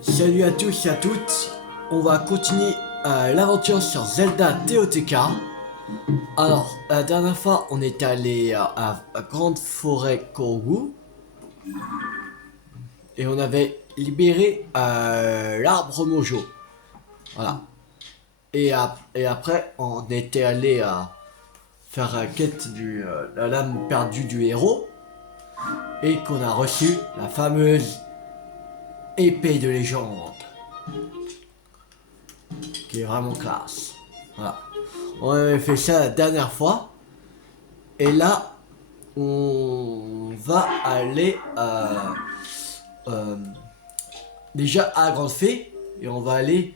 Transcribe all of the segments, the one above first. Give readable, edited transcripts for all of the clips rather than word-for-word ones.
Salut à tous et à toutes, on va continuer l'aventure sur Zelda TOTK. Alors, la dernière fois, on est allé à Grande Forêt Kourou et on avait libéré l'arbre Mojo. Voilà. Et après, on était allé faire la quête la lame perdue du héros et qu'on a reçu la fameuse épée de légende qui est vraiment classe. Voilà. On avait fait ça la dernière fois. Et là, on va aller euh, déjà à Grande Fée. Et on va aller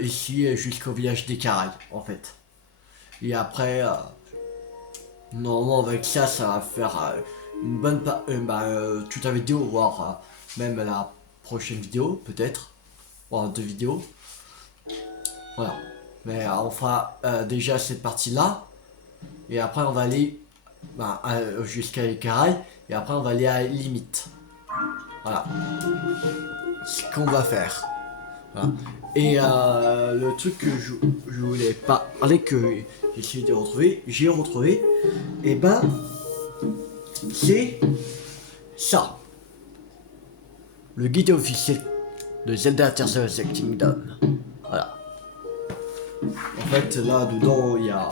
ici jusqu'au village des Caraïbes, en fait. Et après, normalement avec ça, ça va faire une bonne toute la vidéo, voire même la prochaine vidéo, peut-être. Voire deux vidéos. Voilà. Mais on fera déjà cette partie-là. Et après, on va aller jusqu'à les Caraïbes. Et après, on va aller à la limite. Voilà. Ce qu'on va faire. Voilà. Et le truc que je voulais parler, que j'ai essayé de retrouver, j'ai retrouvé, et c'est ça. Le guide officiel de Zelda Tears of the Kingdom. Voilà. En fait, là, dedans, il y a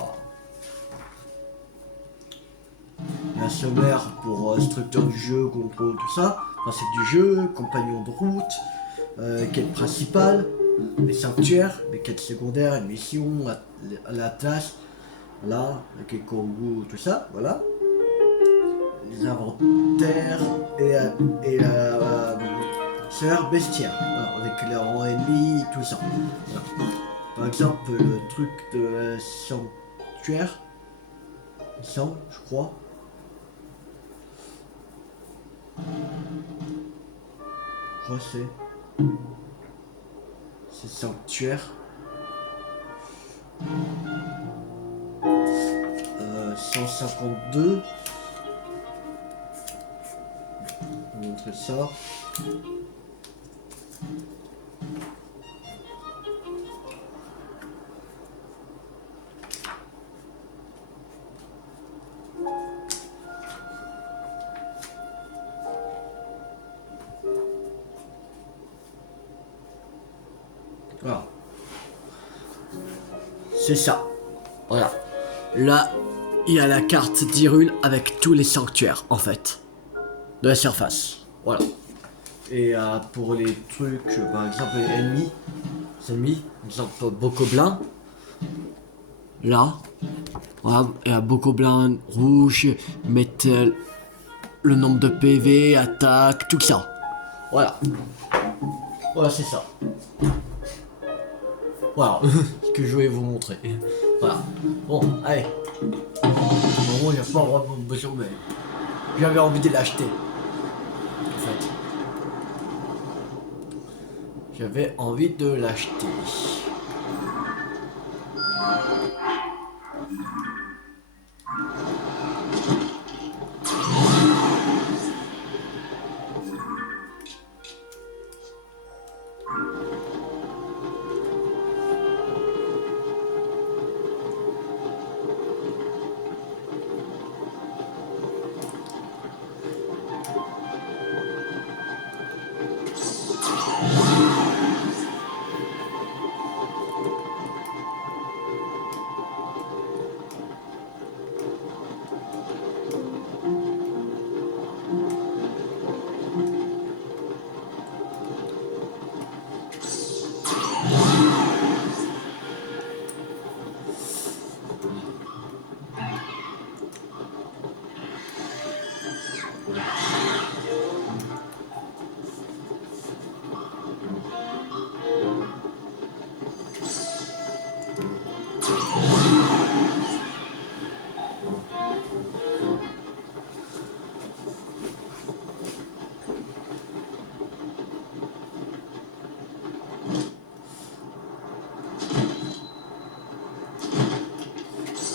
un sommaire pour structure du jeu, contrôle, tout ça, principe du jeu, compagnon de route, quête principale, les sanctuaires, les quêtes secondaires, une mission, l'Atlas, là, la quête Kongu, tout ça, voilà. Les inventaires et sommaire bestiaire, voilà, avec les rangs ennemis, tout ça. Voilà. Par exemple, le truc de sanctuaire, je crois. Je crois c'est sanctuaire. 152. On va montrer ça. Voilà. C'est ça. Voilà. Là, il y a la carte d'Hyrule avec tous les sanctuaires, en fait. De la surface. Voilà. Et pour les trucs, par exemple, les ennemis, par exemple, Bokoblin. Là. Voilà. Et à Bokoblin rouge, mettent le nombre de PV, attaque, tout ça. Voilà. Voilà, c'est ça. Voilà, ce que je voulais vous montrer. Voilà. Bon, allez. Normalement, il n'y a pas vraiment besoin, mais j'avais envie de l'acheter. En fait. J'avais envie de l'acheter.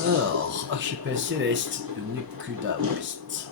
Alors, archipel céleste de Nekuda West.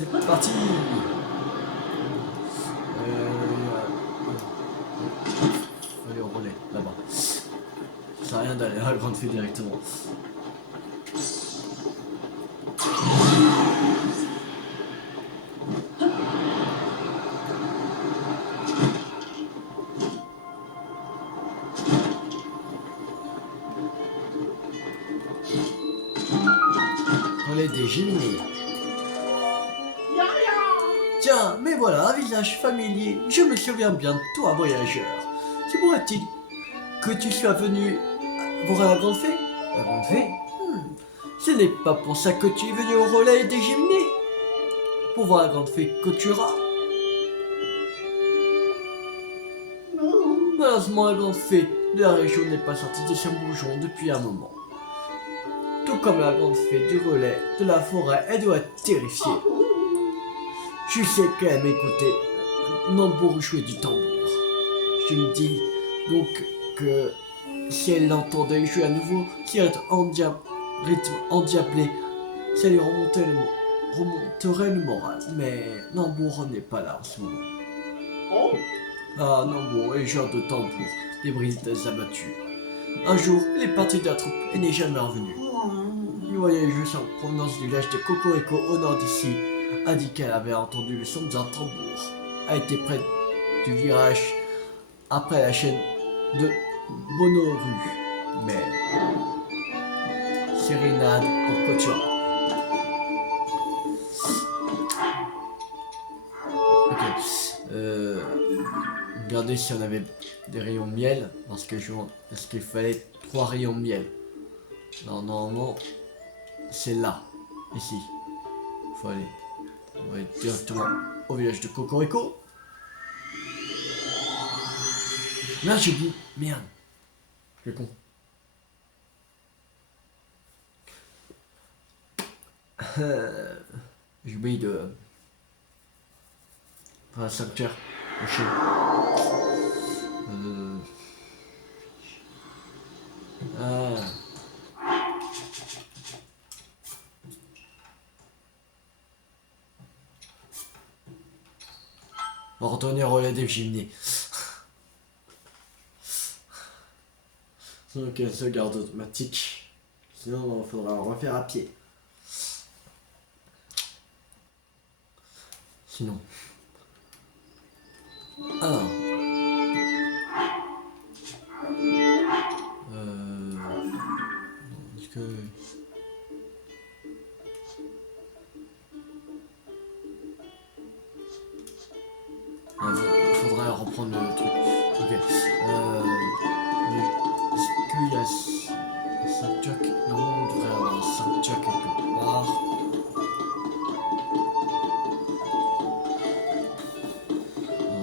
c'est parti. Allez, au relais, là-bas. Ça sert à rien d'aller à la grande fée directement. Relais des Géminis. Tiens, mais voilà, un visage familier. Je me souviens bien de toi, voyageur. C'est pourrait-il que tu sois venu voir la grande fée? La grande fée? Ce n'est pas pour ça que tu es venu au relais des Géminis? Pour voir la grande fée Kotura? Malheureusement, la grande fée de la région n'est pas sortie de son bourgeon depuis un moment. Tout comme la grande fée du relais de la forêt, elle doit être terrifiée. Je sais qu'elle aime écouter Nambour jouer du tambour. Je me dis donc que si elle l'entendait jouer à nouveau, qui rythme endiablé, ça lui remonterait le moral. Mais Nambour n'est pas là en ce moment. Ah, Nambour est genre de tambour, des brises abattues. Un jour, il est parti de la troupe et n'est jamais revenu. Le voyageuse en provenance du village de Cocorico au nord d'ici a dit qu'elle avait entendu le son d'un tambour. A été près du virage après la chaîne de Bonoru. Mais sérénade pour Kotura. Ok. Regardez si on avait des rayons de miel. Parce qu'il fallait 3 rayons de miel. Non, normalement, c'est là. Ici. Faut aller. On va aller directement au village de Cocorico. Là, j'ai dit, merde. Je suis con. J'ai oublié de. Enfin, sanctuaire. Le chien. Ah. On va retourner au relais des Géminis. Donc, sauvegarde automatique. Sinon, il faudra refaire à pied. Sinon. Alors. Est-ce que. Il faudrait reprendre le truc. Ok. Est-ce qu'il y a un sanctuaire? Non, on devrait avoir un sanctuaire quelque part.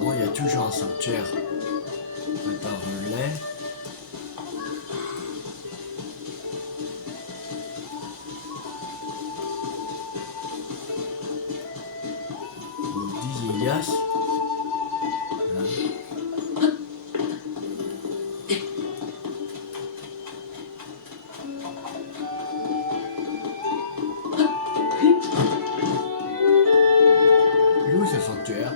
Non, il y a toujours un sanctuaire. C'est un relais. Ilias. Où est ce sanctuaire?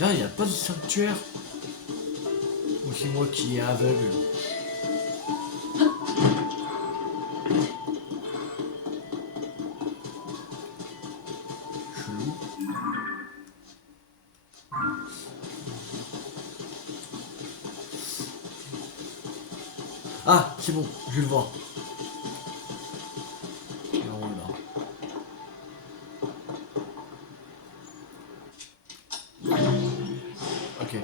Là, il n'y a pas de sanctuaire. Ou c'est moi qui est aveugle? Chelou. Ah, c'est bon, je le vois. Non, là. Ok.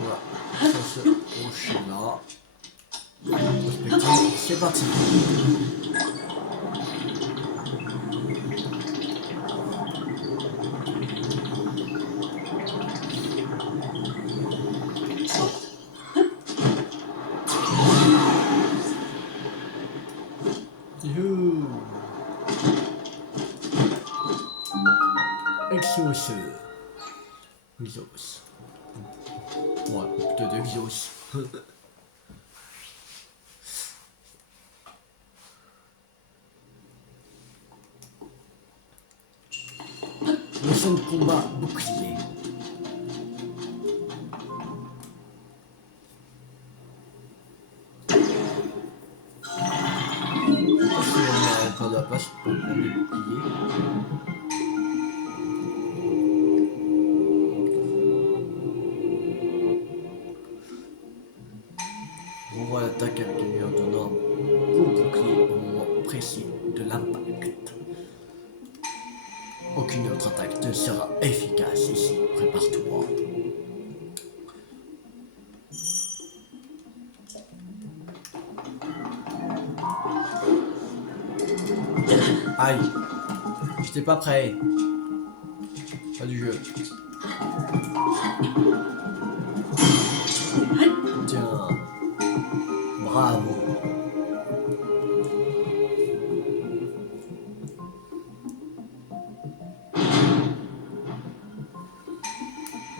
Voilà, ça se couche là. Prospective, c'est parti. You. Exos. Exos. Ouais, plutôt d'Exos. Notion de combat bouclier. On a encore de la place pour prendre des boucliers. Renvoie l'attaque avec une en donnant coup de bouclier au moment précis de l'impact. Aucune autre attaque ne sera efficace ici. Prépare-toi. Aïe. J'étais pas prêt. Pas du jeu. Tiens. Bravo.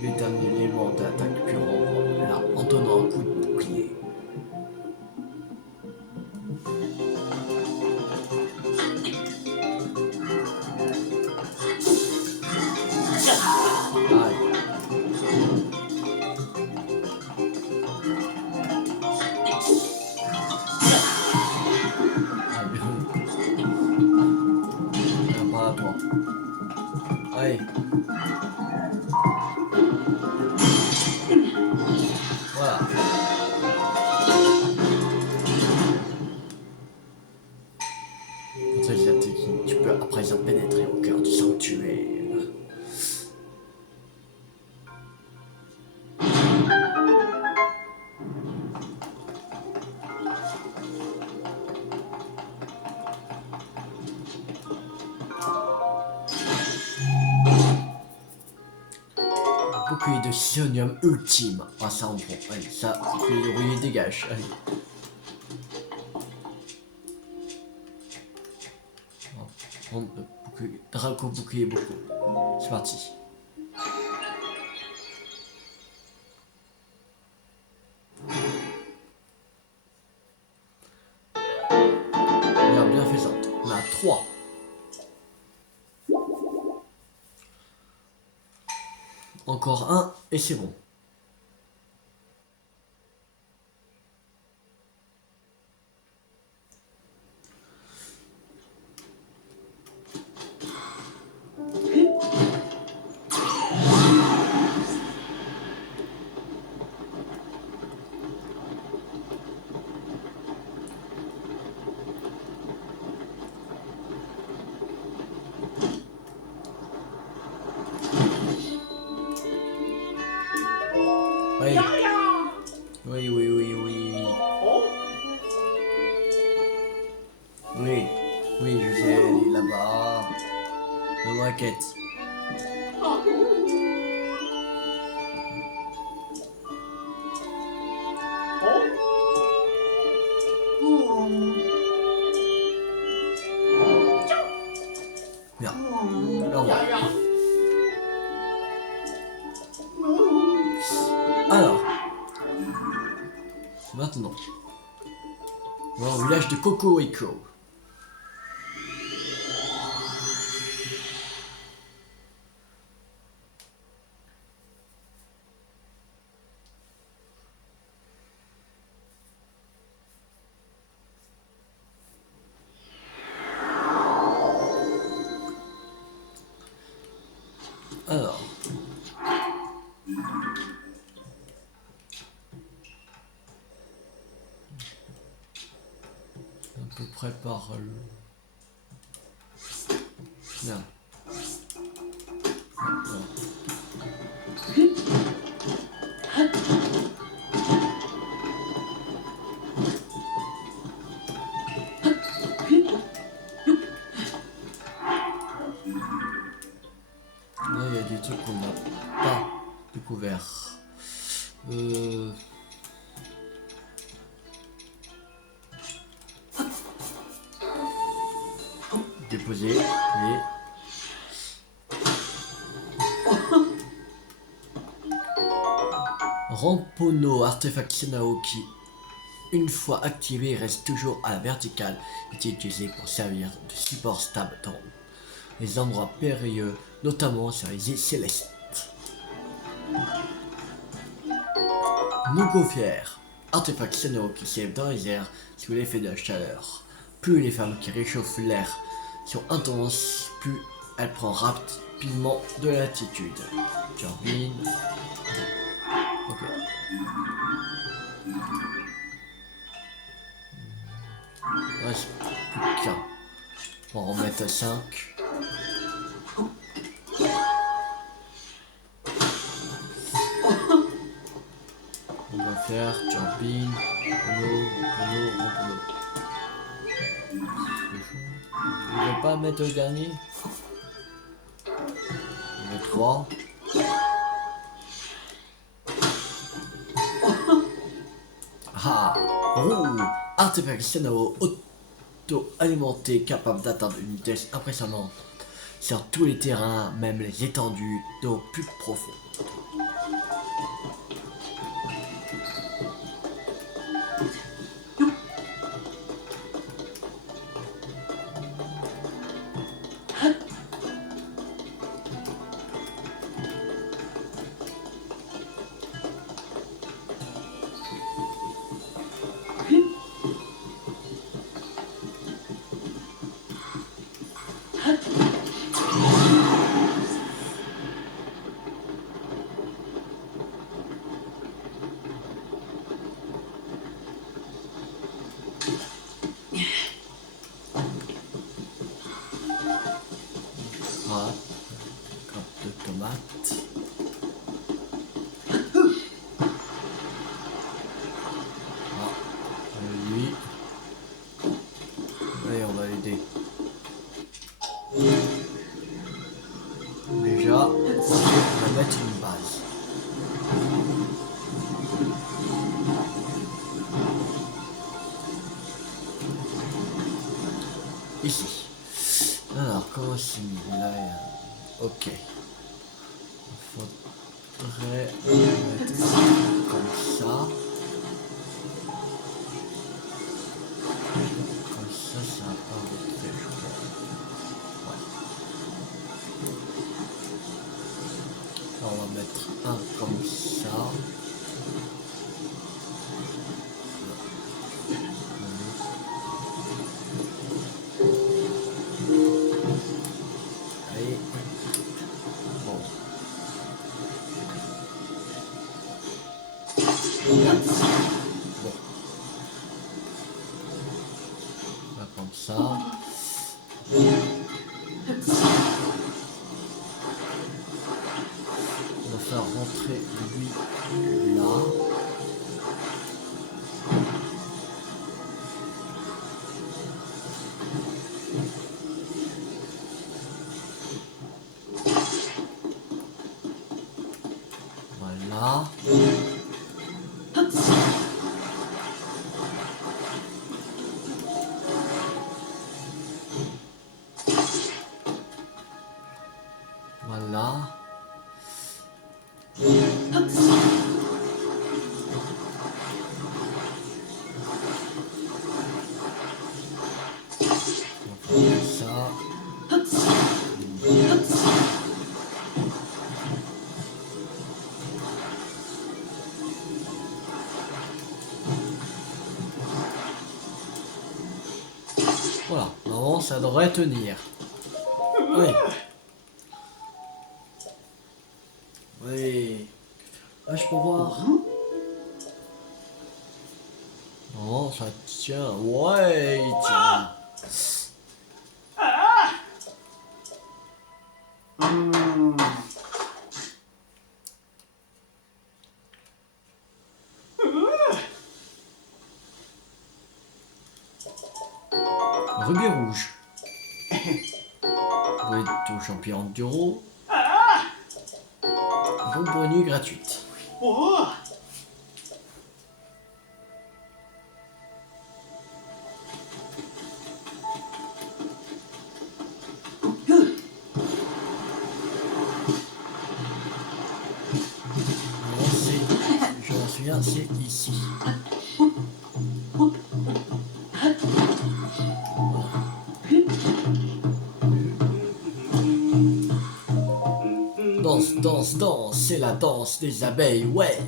Les derniers éléments d'attaque puis renvoie là en donnant un coup de bouclier. Allez. Voilà. Pour cette technique, tu peux à présent pénétrer au cœur du sanctuaire. Bouclier de Sionium ultime. Ah ça on prend. Allez, ça, bouclier de rouillé dégage. Allez. On bouclier, Draco bouclier beaucoup. C'est parti. Bienfaisante. On a 3. Encore un et c'est bon. Oui. Oui, oui, oui, oui. Oui, oui, je sais, elle est là-bas. Ne m'inquiète. Bien. Au revoir. Alors, maintenant, on va au village de Kokoiko. Alors, à peu près par le... Bien. Déposer. Et... Rampono, artefact Senao qui, une fois activé, reste toujours à la verticale et est utilisé pour servir de support stable dans les endroits périlleux, notamment sur les îles célestes. Montgolfière, artefact Senao qui s'élève dans les airs sous l'effet de la chaleur. Plus les flammes qui réchauffent l'air sont intenses, plus elle prend rapidement de l'altitude. Turbine. Ok. Reste plus qu'un. On va remettre à 5. On va faire turbine, Rampono. Je vais pas mettre le dernier. On met 3. Ah, artefact Senao auto-alimenté capable d'atteindre une vitesse impressionnante sur tous les terrains, même les étendues d'eau plus profondes. Grappe de tomate. Lui. Allez, on va l'aider. Déjà, on va mettre une base. Ici. Alors, comment c'est mis là? Ok. Il faudrait mettre comme ça. Comme ça va pas rentrer, je crois. Ouais. Alors, on va mettre un comme ça. Allez. Bon. Bon. On va prendre ça. On va faire rentrer lui là. Voilà. Voilà. On va faire ça. Voilà, normalement ça devrait tenir. Oui. Oui. Ah, je peux voir. Non, ça tient. Ouais, il tient. Rubis rouge. Bruit au champion d'euro. Bonne gratuite. souviens, c'est ici. Danse, danse, danse, c'est la danse des abeilles, ouais.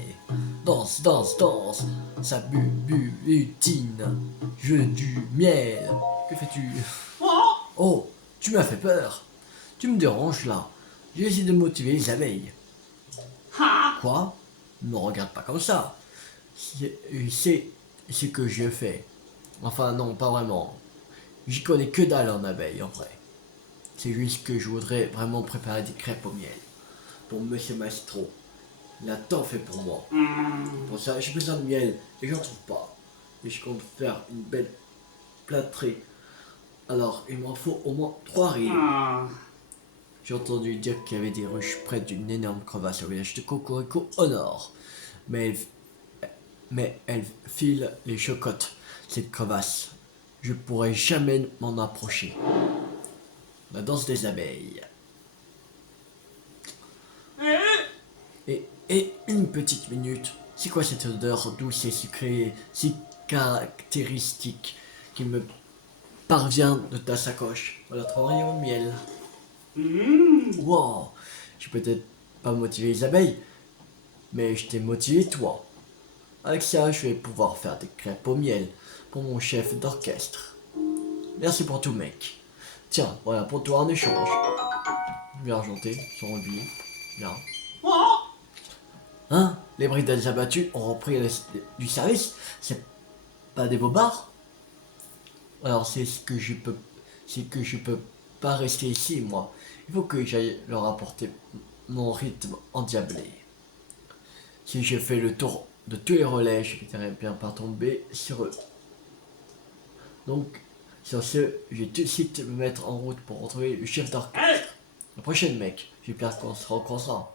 Danse, danse, danse, ça butine. Je veux du miel. Que fais-tu? Oh, tu m'as fait peur. Tu me déranges là. J'ai essayé de motiver les abeilles. Quoi? Ne me regarde pas comme ça. C'est ce que je fais. Enfin non, pas vraiment. J'y connais que dalle en abeilles en vrai. C'est juste que je voudrais vraiment préparer des crêpes au miel. Pour Monsieur Maestro. Il a tant fait pour moi. Pour ça, j'ai besoin de miel et j'en trouve pas. Et je compte faire une belle plâtrée. Alors, il m'en faut au moins 3 rives. J'ai entendu dire qu'il y avait des ruches près d'une énorme crevasse au village de Cocorico au nord. Mais elle file les chocottes, cette crevasse. Je pourrais jamais m'en approcher. La danse des abeilles. Et une petite minute. C'est quoi cette odeur douce et sucrée, si caractéristique, qui me parvient de ta sacoche? Voilà 3 rayons de miel. Wow, je peux peut-être pas motiver les abeilles, mais je t'ai motivé toi. Avec ça, je vais pouvoir faire des crêpes au miel pour mon chef d'orchestre. Merci pour tout, mec. Tiens, voilà pour toi en échange. Bien argenté, son rubis. Bien. Hein? Les brides abattues ont repris du service? C'est pas des bobards? Alors c'est que je peux pas rester ici, moi. Il faut que j'aille leur apporter mon rythme endiablé. Si je fais le tour de tous les relais, je finirai bien par tomber sur eux. Donc, sur ce, je vais tout de suite me mettre en route pour retrouver le chef d'orchestre. La prochaine, mec. J'espère qu'on se rencontrera.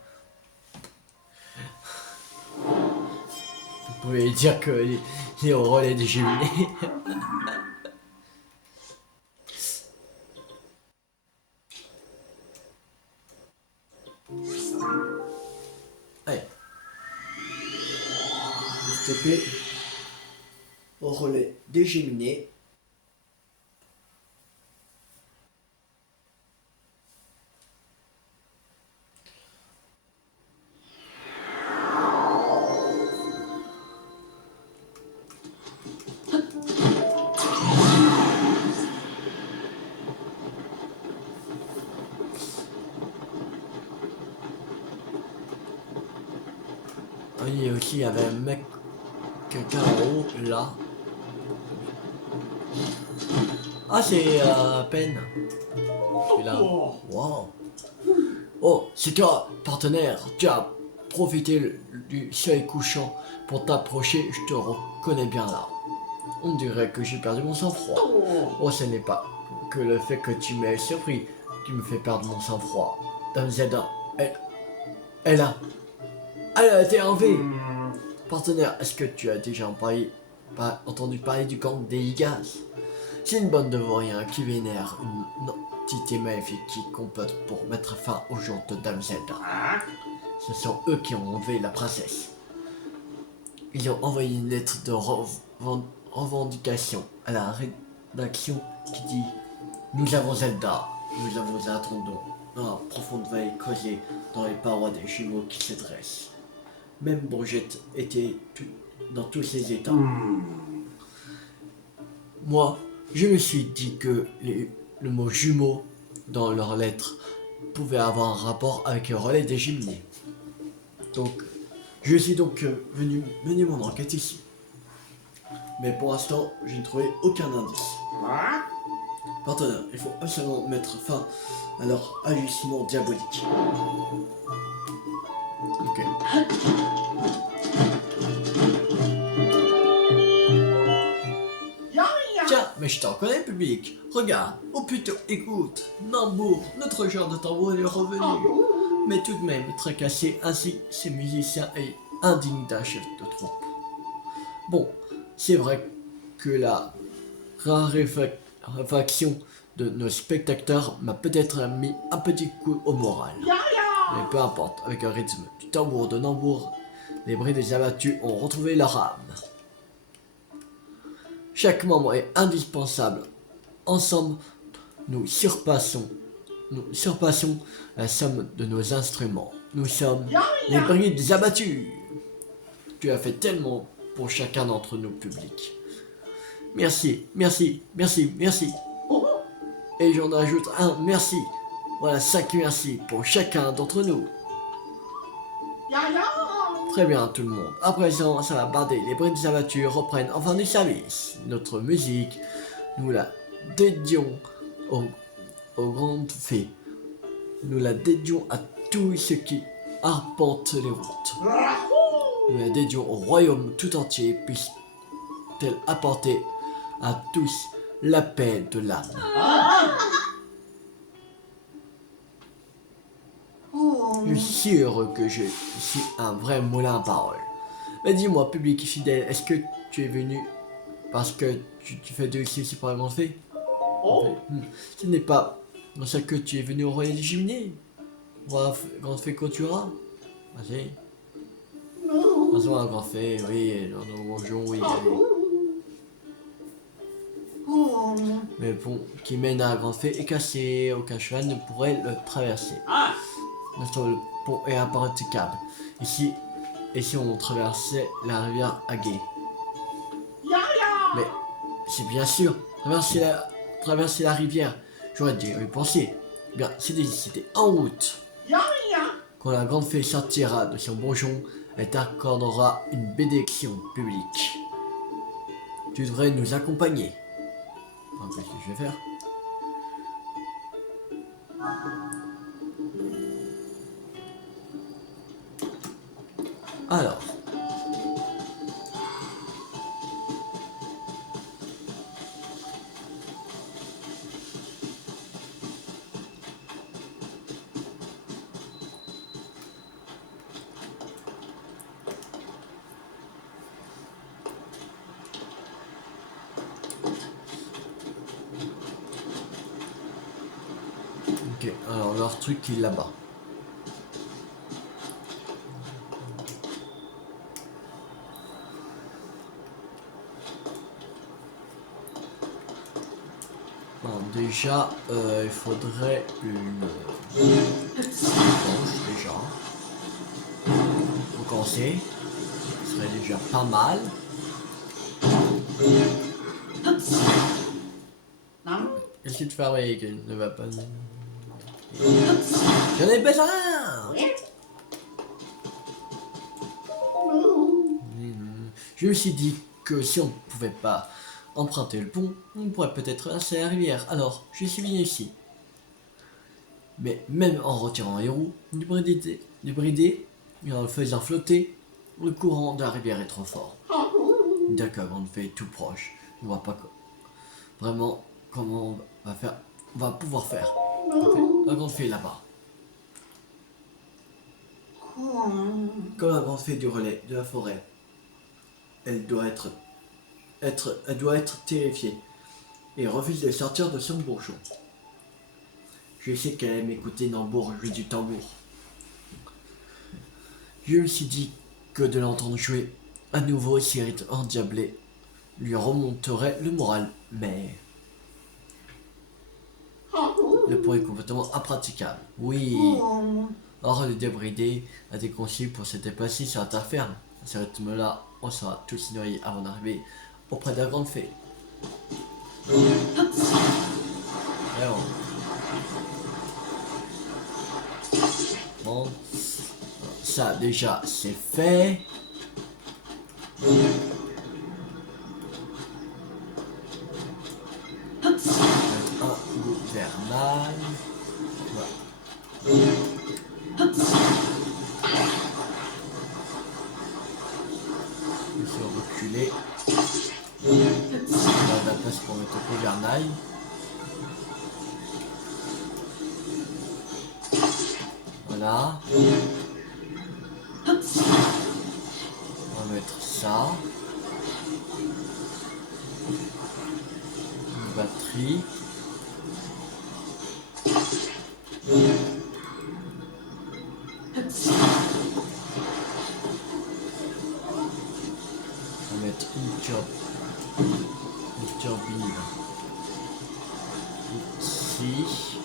Vous pouvez dire que les relais des cheminées. Allez. Stopper au relais des Géminés. Oui, aussi, il y avait un mec, quelqu'un en haut, là. Ah, c'est Pen. Je suis là. Wow. Oh, c'est toi, partenaire. Tu as profité du soleil couchant pour t'approcher. Je te reconnais bien là. On dirait que j'ai perdu mon sang-froid. Oh, ce n'est pas que le fait que tu m'aies surpris qui me fait perdre mon sang-froid. Dame Zelda, elle a été enlevée. Partenaire, est-ce que tu as déjà entendu parler du gang des Ligas? C'est une bande de vauriens qui vénèrent une entité maléfique qui complote pour mettre fin au jour de Dame Zelda. Ce sont eux qui ont enlevé la princesse. Ils ont envoyé une lettre de revendication à la rédaction qui dit: nous avons Zelda, nous la attendons dans la profonde vallée creusée dans les parois des jumeaux qui se dressent. Même Bourgette était dans tous ses états. Moi, je me suis dit que le mot jumeau dans leur lettre pouvait avoir un rapport avec le relais des Géminés. Donc, je suis donc venu mener mon enquête ici. Mais pour l'instant, je n'ai trouvé aucun indice. Partenaire, il faut absolument mettre fin à leur agissement diabolique. Ok. Tiens, mais je t'en connais, public. Regarde, ou plutôt écoute. Nambour, notre genre de tambour est revenu. Mais tout de même, tracasser ainsi ces musiciens est indigne d'un chef de troupe. Bon, c'est vrai que la raréfaction de nos spectateurs m'a peut-être mis un petit coup au moral. Mais peu importe, avec un rythme du tambour de Nambour, les brides abattus ont retrouvé leur âme. Chaque membre est indispensable. Ensemble, nous surpassons la somme de nos instruments. Nous sommes les brides abattus. Tu as fait tellement pour chacun d'entre nous, public. Merci, merci, merci, merci. Et j'en ajoute un merci. Voilà 5 merci pour chacun d'entre nous. Très bien tout le monde. À présent, ça va barder. Les brides abattus reprennent enfin du service. Notre musique, nous la dédions aux grandes fées. Nous la dédions à tous ceux qui arpentent les routes. Nous la dédions au royaume tout entier, puisse-t-elle apporter à tous la paix de l'âme. Je suis si heureux que je suis un vrai moulin à parole. Mais dis-moi, public fidèle, est-ce que tu es venu parce que tu fais de ici pour la grande fée? Ce n'est pas pour ça que tu es venu au royaume des Cheminées. Grande fée Kotura. Vas-y. Passons à la grande fée, oui, bonjour, oui. Mais le pont qui mène à la grande fée est cassé, aucun cheval ne pourrait le traverser. Le pont est impraticable. Ici on traversait la rivière Agé. Mais c'est bien sûr, traverser la rivière, j'aurais dû y penser. Bien, c'était en route. Quand la grande fée sortira de son bourgeon, elle t'accordera une bénédiction publique. Tu devrais nous accompagner. Qu'est-ce que je vais faire? Alors. Ok, alors leur truc il est là-bas. Bon, déjà, il faudrait une planche déjà. Pour commencer, ce serait déjà pas mal. Qu'est-ce que tu fabriques? Ne va pas. J'en ai besoin! Je me suis dit que si on ne pouvait pas emprunter le pont, on pourrait peut-être traverser la rivière. Alors, je suis venu ici. Mais même en retirant les roues, du bridé et en le faisant flotter, le courant de la rivière est trop fort. D'accord, grande fée tout proche. Je ne vois pas vraiment comment on va pouvoir faire. La grande fée là-bas. Comme la grande fée du relais de la forêt, elle doit être terrifiée et refuse de sortir de son bourgeon. Je sais qu'elle aime écouter Nambour jouer du tambour. Je me suis dit que de l'entendre jouer à nouveau si rythme endiablé lui remonterait le moral, mais le pont est complètement impraticable. Oui, or le débridé a des consignes pour se déplacer sur la terre ferme. À ce rythme-là, on sera tous noyés avant d'arriver auprès de la grande fée. Alors, bon, ça déjà c'est fait. Un gouvernail. Voilà. Il faut reculer. On a de la place pour mettre le gouvernail. Voilà. On va mettre ça. Une batterie. mettre une turbine ici.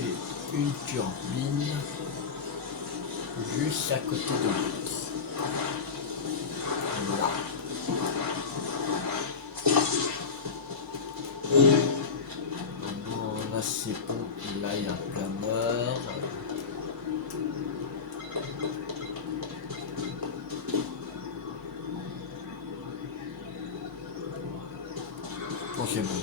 Et une turbine juste à côté de l'autre. Là. Bon, là c'est bon, là il y a un planeur. Bon, c'est bon.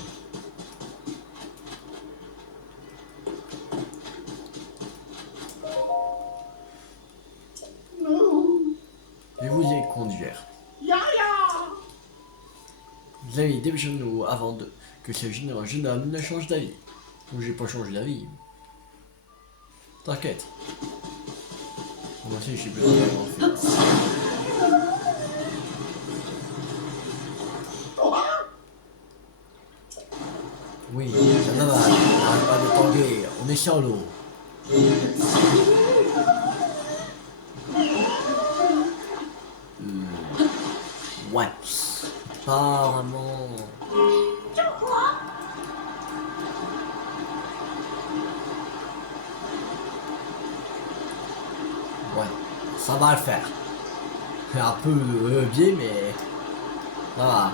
Je vous ai conduire. Vous avez des genoux avant que ce jeune homme ne change d'avis. Ou j'ai pas changé d'avis. T'inquiète. Moi aussi je suis plus en fait. Oui, ça va, arrête pas de tanguer, on est sur l'eau. Ouais, pas vraiment. Ouais, ça va le faire. Un peu biais, mais ça va.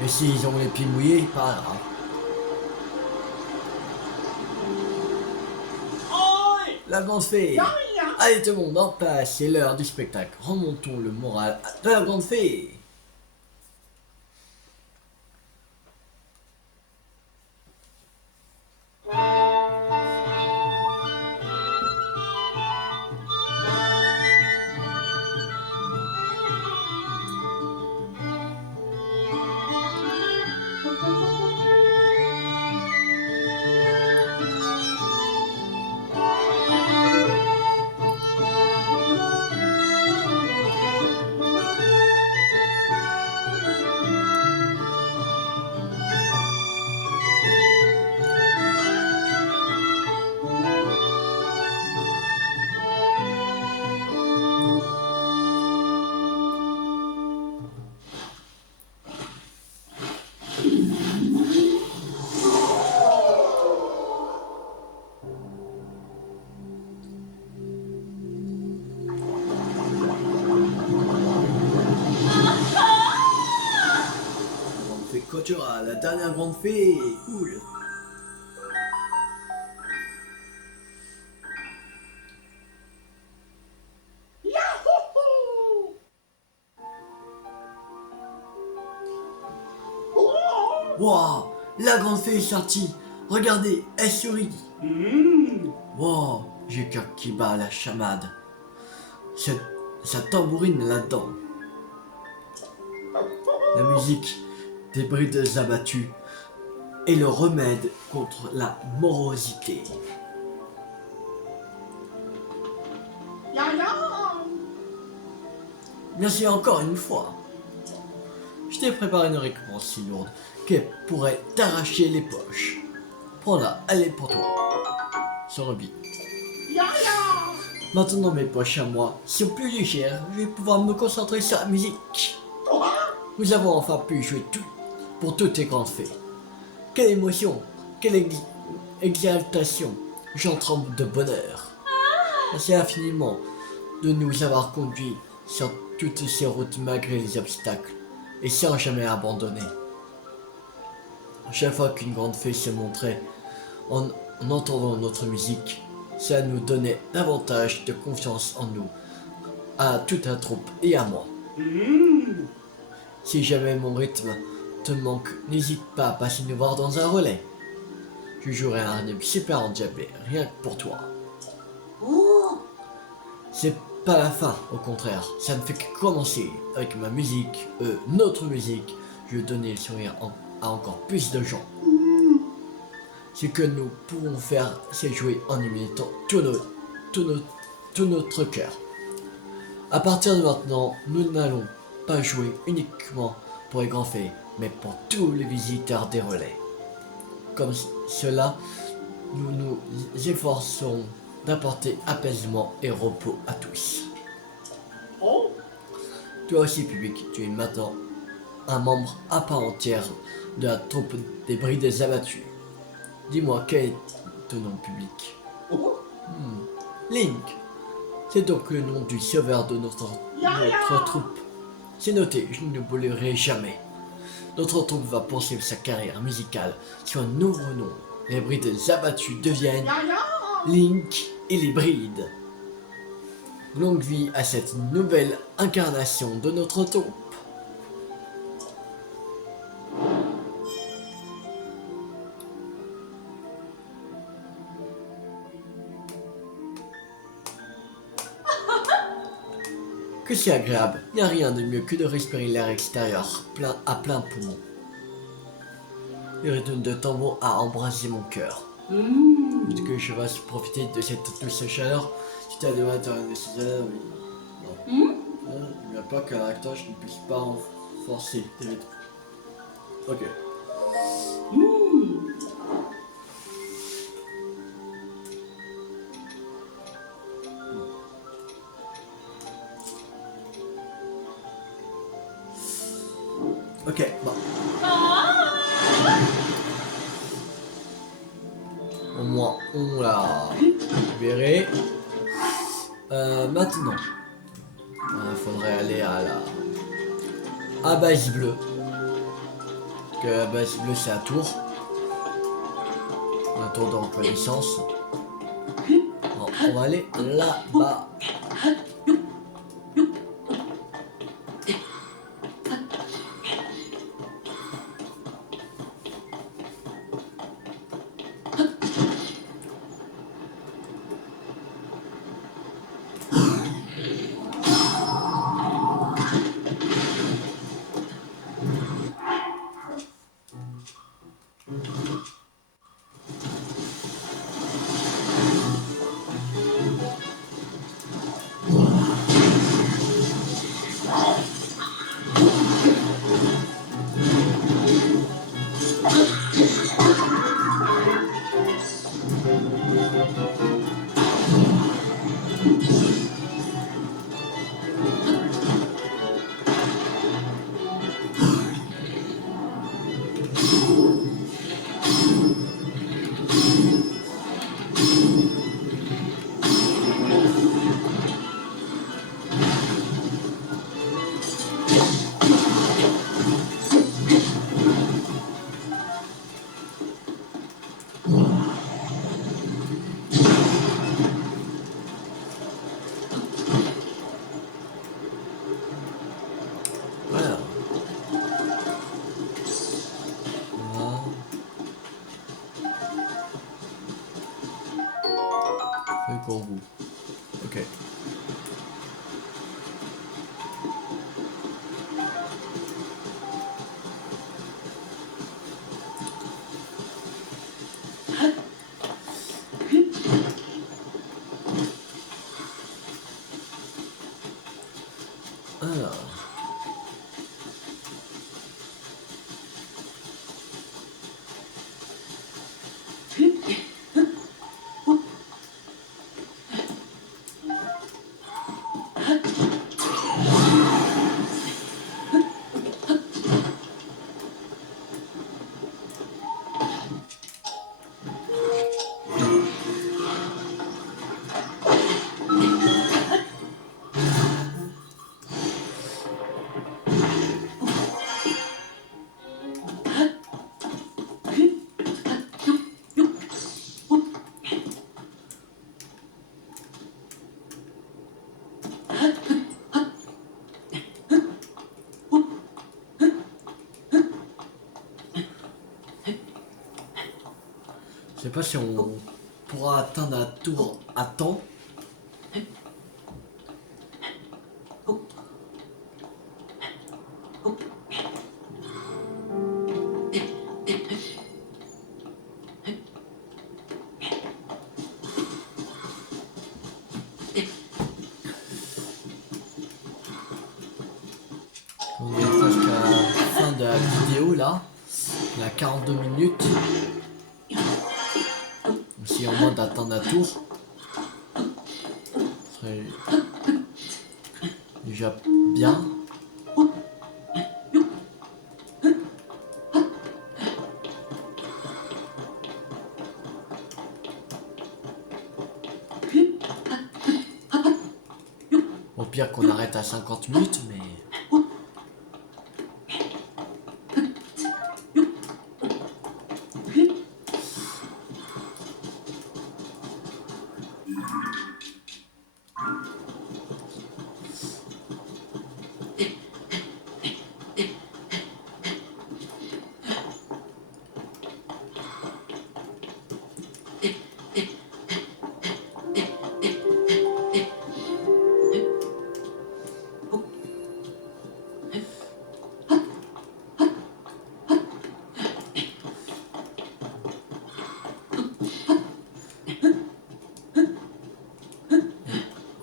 Mais s'ils ont les pieds mouillés, pas grave. La grande fée. Allez tout le monde en place, c'est l'heure du spectacle. Remontons le moral de la grande fée. Kotura, la dernière grande fée, cool. Wow, la grande fée est sortie. Regardez, elle sourit. Wow, j'ai le cœur qui bat à la chamade. Sa tambourine là-dedans. La musique des brides abattues est le remède contre la morosité. Merci encore une fois. Je t'ai préparé une récompense si lourde qu'elle pourrait t'arracher les poches. Prends-la, elle est pour toi. Sans rubis. Maintenant mes poches à moi sont plus légères, je vais pouvoir me concentrer sur la musique. Nous avons enfin pu jouer tout pour toutes tes grandes fées. Quelle émotion, quelle exaltation, j'en tremble de bonheur. Merci infiniment de nous avoir conduits sur toutes ces routes malgré les obstacles et sans jamais abandonner. Chaque fois qu'une grande fée se montrait en entendant notre musique, ça nous donnait davantage de confiance en nous, à toute la troupe et à moi. Si jamais mon rythme te manque, n'hésite pas à passer nous voir dans un relais. Je jouerai un rythme super endiablé, rien que pour toi. C'est pas la fin, au contraire, ça ne fait que commencer. Avec ma musique, notre musique, je vais donner le sourire à encore plus de gens. Ce que nous pouvons faire, c'est jouer en imitant tout notre cœur. À partir de maintenant, nous n'allons pas jouer uniquement pour les grands fées, mais pour tous les visiteurs des relais. Comme cela, nous nous efforcerons d'apporter apaisement et repos à tous. Oh, Toi aussi, public, tu es maintenant un membre à part entière de la troupe des Brides abattus. Dis-moi, quel est ton nom, public? oh, Link. C'est donc le nom du sauveur de notre troupe. C'est noté, je ne l'oublierai jamais. Notre troupe va poursuivre sa carrière musicale sur un nouveau nom. Les Brides abattus deviennent Link et les Brides. Longue vie à cette nouvelle incarnation de notre troupe. Que c'est agréable, il n'y a rien de mieux que de respirer l'air extérieur à plein poumon. Le rythme de tambour a embrasé mon cœur. Est-ce que je vais profiter de cette douce chaleur? Si tu as des matériaux nécessaires, oui. Non. Il n'y a pas qu'un acteur, je ne puisse pas renforcer tes rythmes. Ok. Ok, bon. Au moins, on l'a libéré. Maintenant, il faudrait aller à la base bleue. Parce que la base bleue, c'est à Tours. Un tour de reconnaissance. Bon, on va aller là-bas. Voilà. Voilà. C'est pour vous. Ok. Alors. Je sais pas si on pourra atteindre la tour à temps. On est presque à la fin de la vidéo là. On a 42 minutes. Si on demande d'attendre la tour. serait déjà bien. Au pire qu'on arrête à 50 minutes, mais...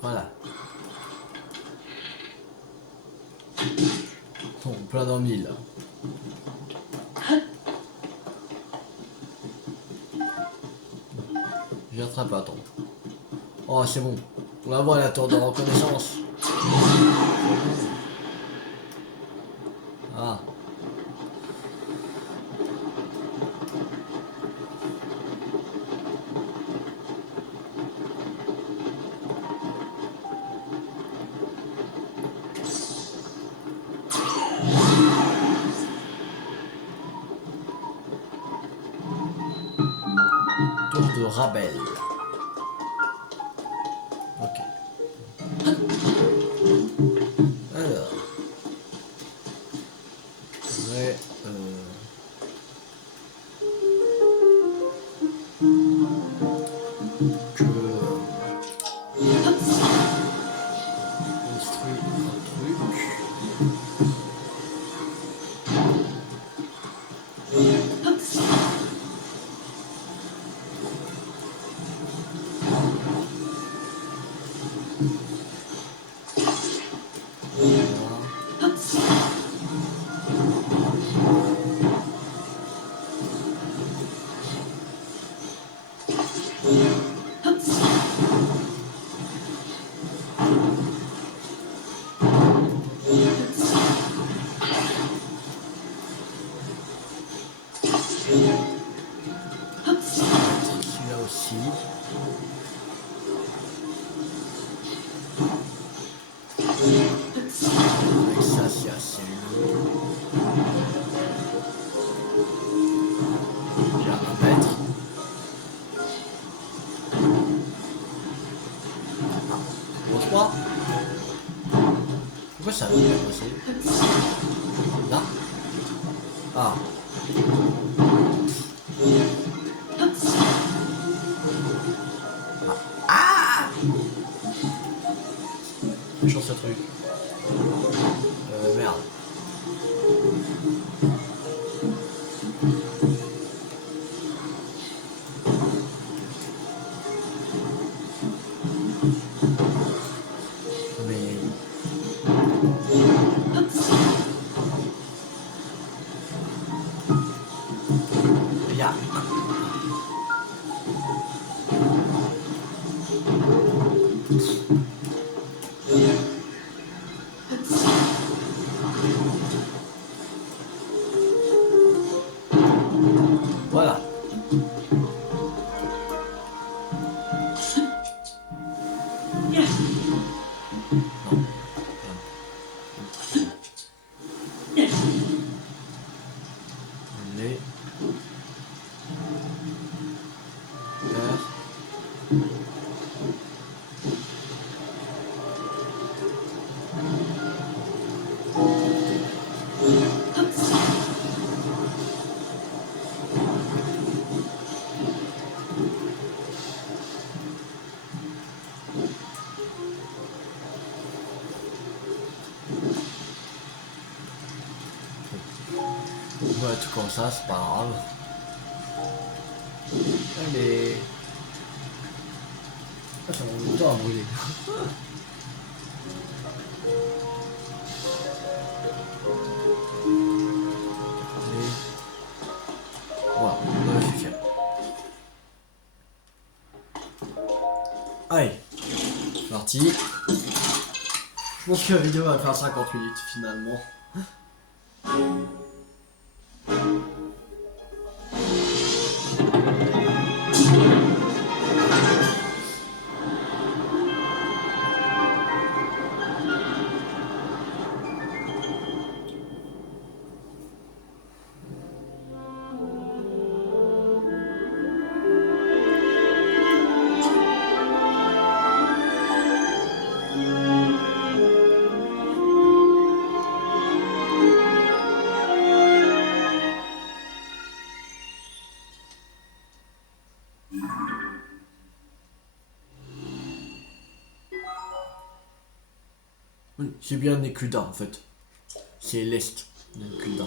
Voilà. Bon, plein dans le mille, là. Je rattrape, attends. Oh, c'est bon. On va voir la tour de reconnaissance. Ah. Tour de Rabel. Ok. Alors. Ouais, que construit un truc. Celui-là aussi. Avec ça, c'est assez lourd. J'ai un mètre. Pense pas. Pourquoi ça va bien passer? Là? Ah. Ah! Je chance ce truc. Merde. Mais... Il y a... Voilà. Les... Ouais, tout comme ça, c'est pas grave. Allez. Ah, ça m'a longtemps à brûler. Allez. Voilà, on va suffire. Allez. C'est parti. Je pense que la vidéo va faire 50 minutes finalement. Oui, c'est bien Nekuda en fait. C'est l'Est, Nekuda.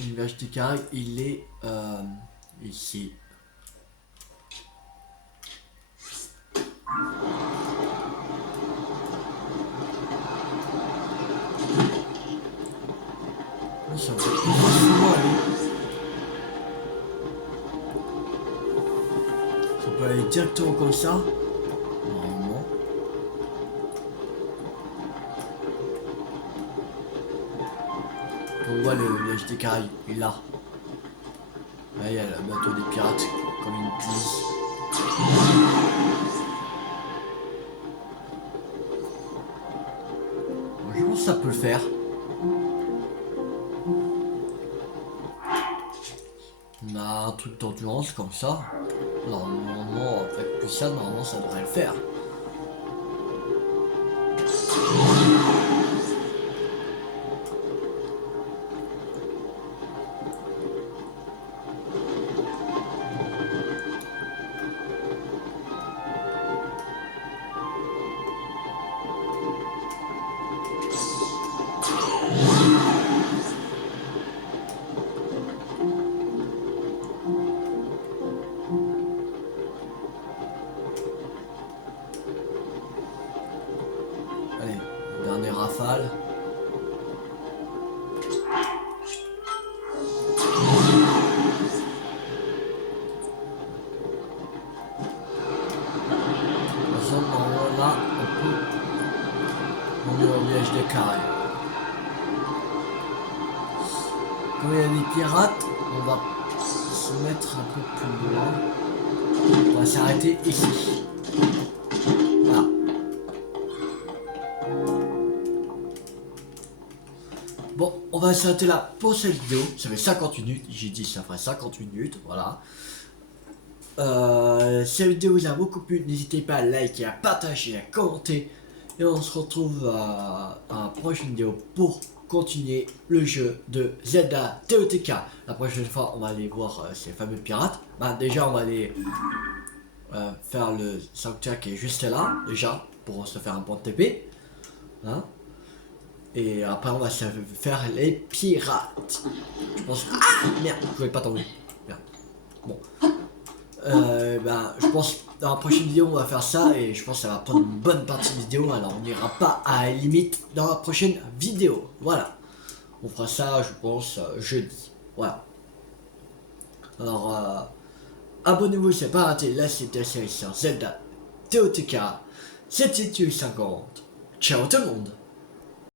L'université carré, il est ici. Ça va ça peut aller directement comme ça. Normalement. On voit le HDK, il est là. Là, il y a le bateau des pirates, comme ils disent. Bon, je pense que ça peut le faire. On a un truc d'endurance comme ça. Normalement, avec plus ça, normalement, ça devrait le faire. Allez, dernière rafale. Là, on est au liège des carrés. Quand il y a des pirates, on va se mettre un peu plus loin. On va s'arrêter ici. Voilà. Bon, on va s'arrêter là pour cette vidéo. Ça fait 50 minutes. J'ai dit ça ferait 50 minutes. Voilà. Si la vidéo vous a beaucoup plu, n'hésitez pas à liker, à partager, à commenter. Et on se retrouve à la prochaine vidéo pour continuer le jeu de Zelda TOTK. La prochaine fois, on va aller voir ces fameux pirates. Bah, déjà, on va aller faire le sanctuaire qui est juste là, déjà, pour se faire un point de TP. Hein. Et après, on va se faire les pirates. Je pense. Ah merde, je voulais pas tomber. Merde. Bon. Ben, je pense dans la prochaine vidéo on va faire ça et je pense que ça va prendre une bonne partie de vidéo, alors on n'ira pas à la limite dans la prochaine vidéo. Voilà, on fera ça je pense jeudi. Voilà, alors abonnez-vous, c'est pas raté. Là c'était la série sur Zelda TOTK. C'était Tu50. Ciao tout le monde.